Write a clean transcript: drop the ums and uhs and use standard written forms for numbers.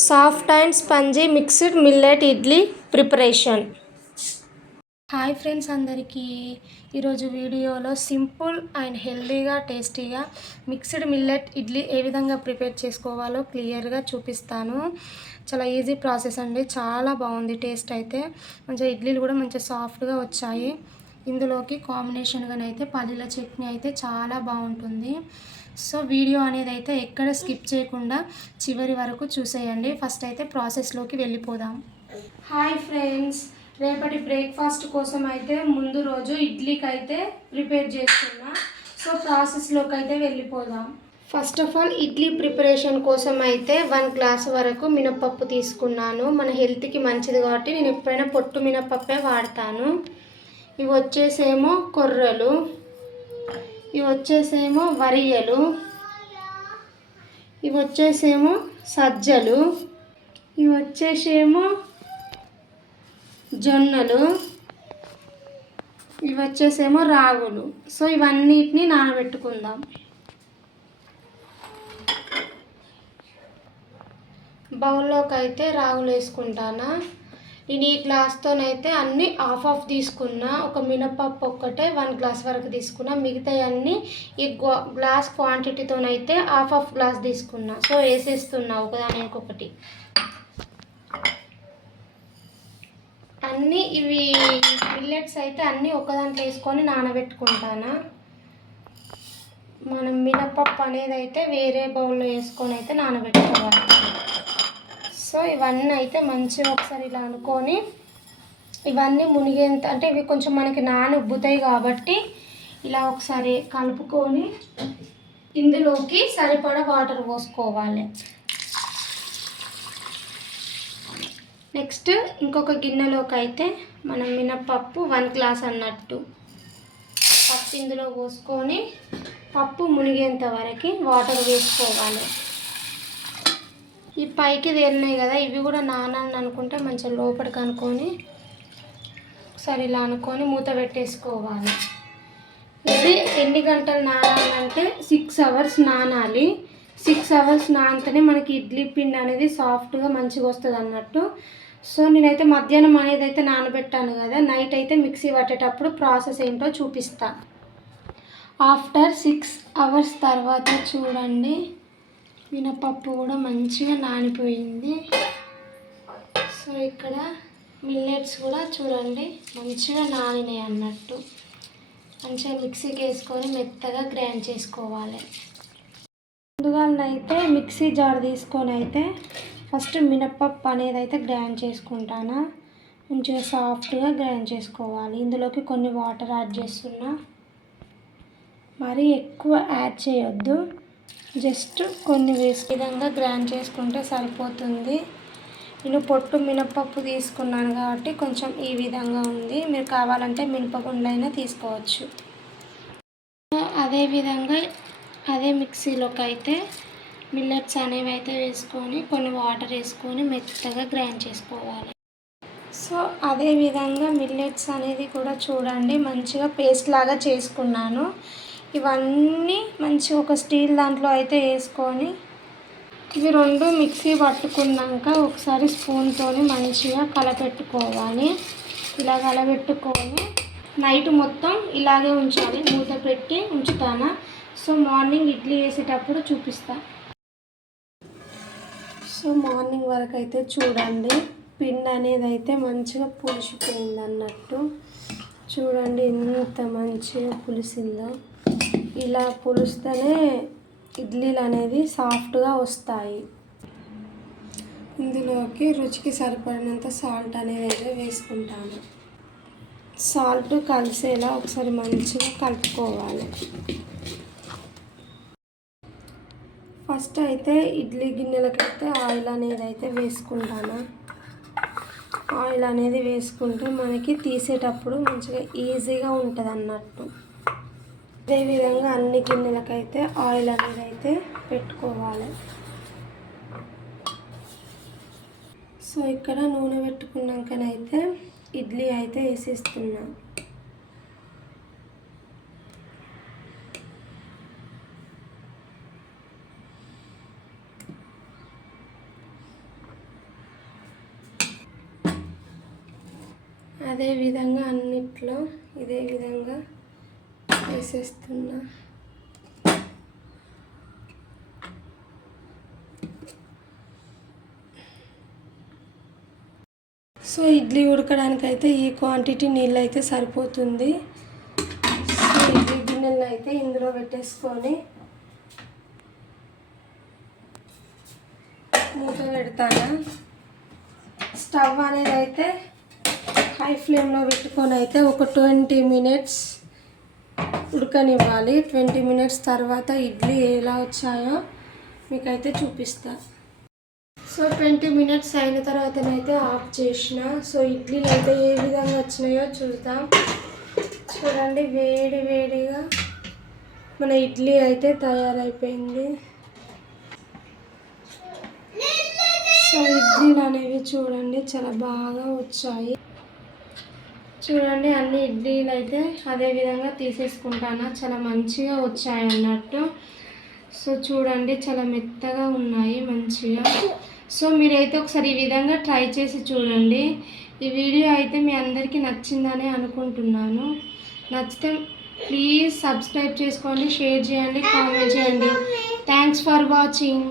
Soft and spongy mixed millet idli preparation. Hi friends, అందరికీ ఈరోజు వీడియోలో సింపుల్ అండ్ హెల్తీగా టేస్టీగా మిక్స్డ్ మిల్లెట్ ఇడ్లీ ఏ విధంగా ప్రిపేర్ చేసుకోవాలో క్లియర్గా చూపిస్తాను. చాలా ఈజీ ప్రాసెస్ అండి, చాలా బాగుంది. టేస్ట్ అయితే మంచిగా, ఇడ్లీలు కూడా మంచిగా సాఫ్ట్గా వచ్చాయి. ఇందులోకి కాంబినేషన్గానైతే పల్లీల చట్నీ అయితే చాలా బాగుంటుంది. సో వీడియో అనేది అయితే ఎక్కడ స్కిప్ చేయకుండా చివరి వరకు చూసేయండి. ఫస్ట్ అయితే ప్రాసెస్లోకి వెళ్ళిపోదాం. హాయ్ ఫ్రెండ్స్, రేపటి బ్రేక్ఫాస్ట్ కోసం అయితే ముందు రోజు ఇడ్లీకి అయితే ప్రిపేర్ చేస్తున్నా. సో ప్రాసెస్లోకి అయితే వెళ్ళిపోదాం. First of all idli preparation కోసం అయితే 1 గ్లాస్ వరకు మినపప్పు తీసుకున్నాను. మన హెల్త్కి మంచిది కాబట్టి నేను ఎప్పుడైనా పొట్టు మినపప్పే వాడతాను. ఇవి వచ్చేసేమో కొర్రలు, ఇవి వచ్చేసేమో వరియలు, ఇవి వచ్చేసేమో సజ్జలు, ఇవి వచ్చేసేమో జొన్నలు, ఇవి వచ్చేసేమో రాగులు. సో ఇవన్నిటిని నానబెట్టుకుందాం. బౌల్లోకి అయితే రాగులు వేసుకుంటానా. నేను ఈ గ్లాస్తోనైతే అన్నీ హాఫ్ తీసుకున్నా. ఒక మినపప్పు ఒక్కటే 1 గ్లాస్ వరకు తీసుకున్నా. మిగతా అన్నీ ఈ గ్లాస్ క్వాంటిటీతోనైతే హాఫ్ గ్లాస్ తీసుకున్నా. సో వేసేస్తున్నా ఒకదాని ఇంకొకటి. అన్నీ ఇవి మిల్లెట్స్ అయితే అన్నీ ఒకదాంట్లో వేసుకొని నానబెట్టుకుంటానా. మనం మినపప్పు అనేది అయితే వేరే బౌల్లో వేసుకొని అయితే నానబెట్టుకోవాలి. సో ఇవన్నీ అయితే మంచిగా ఒకసారి ఇలా అనుకొని, ఇవన్నీ మునిగేంత అంటే ఇవి కొంచెం మనకి ఉబ్బుతాయి కాబట్టి ఇలా ఒకసారి కలుపుకొని ఇందులోకి సరిపడా వాటర్ పోసుకోవాలి. నెక్స్ట్ ఇంకొక గిన్నెలోకి అయితే మనం మినపప్పు 1 గ్లాస్ అన్నట్టు పప్పు ఇందులో పోసుకొని పప్పు మునిగేంత వరకు వాటర్ వేసుకోవాలి. ఈ పైకి తేలినాయి కదా, ఇవి కూడా నానాలని అనుకుంటే మంచిగా లోపలికి అనుకొని ఒకసారి ఇలా అనుకొని మూత పెట్టేసుకోవాలి. ఇది ఎన్ని గంటలు నానాలంటే 6 అవర్స్ నానాలి. 6 అవర్స్ నానితేనే మనకి ఇడ్లీ పిండి అనేది సాఫ్ట్గా మంచిగా వస్తుంది అన్నట్టు. సో నేనైతే మధ్యాహ్నం అనేది అయితే నానబెట్టాను కదా, నైట్ అయితే మిక్సీ పట్టేటప్పుడు ప్రాసెస్ ఏంటో చూపిస్తా. ఆఫ్టర్ 6 అవర్స్ తర్వాత చూడండి, మినపప్పు కూడా మంచిగా నానిపోయింది. సో ఇక్కడ మిల్లెట్స్ కూడా చూడండి మంచిగా నానినాయి అన్నట్టు. మంచిగా మిక్సీకి వేసుకొని మెత్తగా గ్రైండ్ చేసుకోవాలి. ముందుగానైతే మిక్సీ జార్ తీసుకొని అయితే ఫస్ట్ మినపప్పు అనేది అయితే గ్రైండ్ చేసుకుంటాను. మంచిగా సాఫ్ట్గా గ్రైండ్ చేసుకోవాలి. ఇందులోకి కొన్ని వాటర్ యాడ్ చేస్తున్నా. మరీ ఎక్కువ యాడ్ చేయొద్దు, జస్ట్ కొన్ని విధంగా గ్రైండ్ చేసుకుంటే సరిపోతుంది. నేను పొట్టు మినపప్పు తీసుకున్నాను కాబట్టి కొంచెం ఈ విధంగా ఉంది. మీరు కావాలంటే మినపగుండ్లైనా తీసుకోవచ్చు. అదేవిధంగా అదే మిక్సీలోకి అయితే మిల్లెట్స్ అనేవి అయితే వేసుకొని కొన్ని వాటర్ వేసుకొని మెత్తగా గ్రైండ్ చేసుకోవాలి. సో అదేవిధంగా మిల్లెట్స్ అనేది కూడా చూడండి మంచిగా పేస్ట్ లాగా చేసుకున్నాను. ఇవన్నీ మంచిగా ఒక స్టీల్ దాంట్లో అయితే వేసుకొని ఇవి రెండు మిక్సీ పట్టుకున్నాక ఒకసారి స్పూన్తో మంచిగా కలపెట్టుకోవాలి. ఇలా కలపెట్టుకొని నైట్ మొత్తం ఇలాగే ఉంచాలి, మూత పెట్టి ఉంచుతాను. సో మార్నింగ్ ఇడ్లీ వేసేటప్పుడు చూపిస్తా. సో మార్నింగ్ వరకు అయితే చూడండి పిండి అనేది అయితే మంచిగా పులిసిపోయింది అన్నట్టు. చూడండి ఎంత మంచిగా పులిసిందో. ఇలా పులిస్తేనే ఇడ్లీలు అనేది సాఫ్ట్గా వస్తాయి. ఇందులోకి రుచికి సరిపడినంత సాల్ట్ అనేది అయితే వేసుకుంటాను. సాల్ట్ కలిసేలా ఒకసారి మంచిగా కలుపుకోవాలి. ఫస్ట్ అయితే ఇడ్లీ గిన్నెలకైతే ఆయిల్ అనేది అయితే వేసుకుంటాను. ఆయిల్ అనేది వేసుకుంటే మనకి తీసేటప్పుడు మంచిగా ఈజీగా ఉంటుంది అన్నట్టు. అదేవిధంగా అన్ని గిన్నెలకైతే ఆయిల్ అనేది అయితే పెట్టుకోవాలి. సో ఇక్కడ నూనె పెట్టుకున్నాకనైతే ఇడ్లీ అయితే వేసేస్తున్నా. అదే విధంగా అన్నిట్లో ఇదే విధంగా వేసేస్తున్నా. సో ఇడ్లీ ఉడకడానికి అయితే ఈ క్వాంటిటీ నీళ్ళు అయితే సరిపోతుంది. సో ఇడ్లీ గిన్నెలను అయితే ఇందులో పెట్టేసుకొని మూత పెడతాను. స్టవ్ అనేది అయితే హై ఫ్లేమ్లో పెట్టుకొని అయితే ఒక 20 మినిట్స్ ఉడకనివ్వాలి. 20 మినిట్స్ తర్వాత ఇడ్లీ ఎలా వచ్చాయో మీకైతే చూపిస్తా. సో 20 మినిట్స్ అయిన తర్వాతనైతే ఆఫ్ చేసిన. సో ఇడ్లీలు అయితే ఏ విధంగా వచ్చినాయో చూద్దాం. చూడండి, వేడి వేడిగా మన ఇడ్లీ అయితే తయారైపోయింది. సో ఇడ్లీలు అనేవి చూడండి చాలా బాగా వచ్చాయి. చూడండి, అన్ని ఇడ్లీలు అయితే అదే విధంగా తీసేసుకుంటాను. చాలా మంచిగా వచ్చాయి అన్నట్టు. సో చూడండి, చాలా మెత్తగా ఉన్నాయి మంచిగా. సో మీరైతే ఒకసారి ఈ విధంగా ట్రై చేసి చూడండి. ఈ వీడియో అయితే మీ అందరికీ నచ్చిందని అనుకుంటున్నాను. నచ్చితే ప్లీజ్ సబ్స్క్రైబ్ చేసుకోండి, షేర్ చేయండి, కామెంట్ చేయండి. Thanks for watching.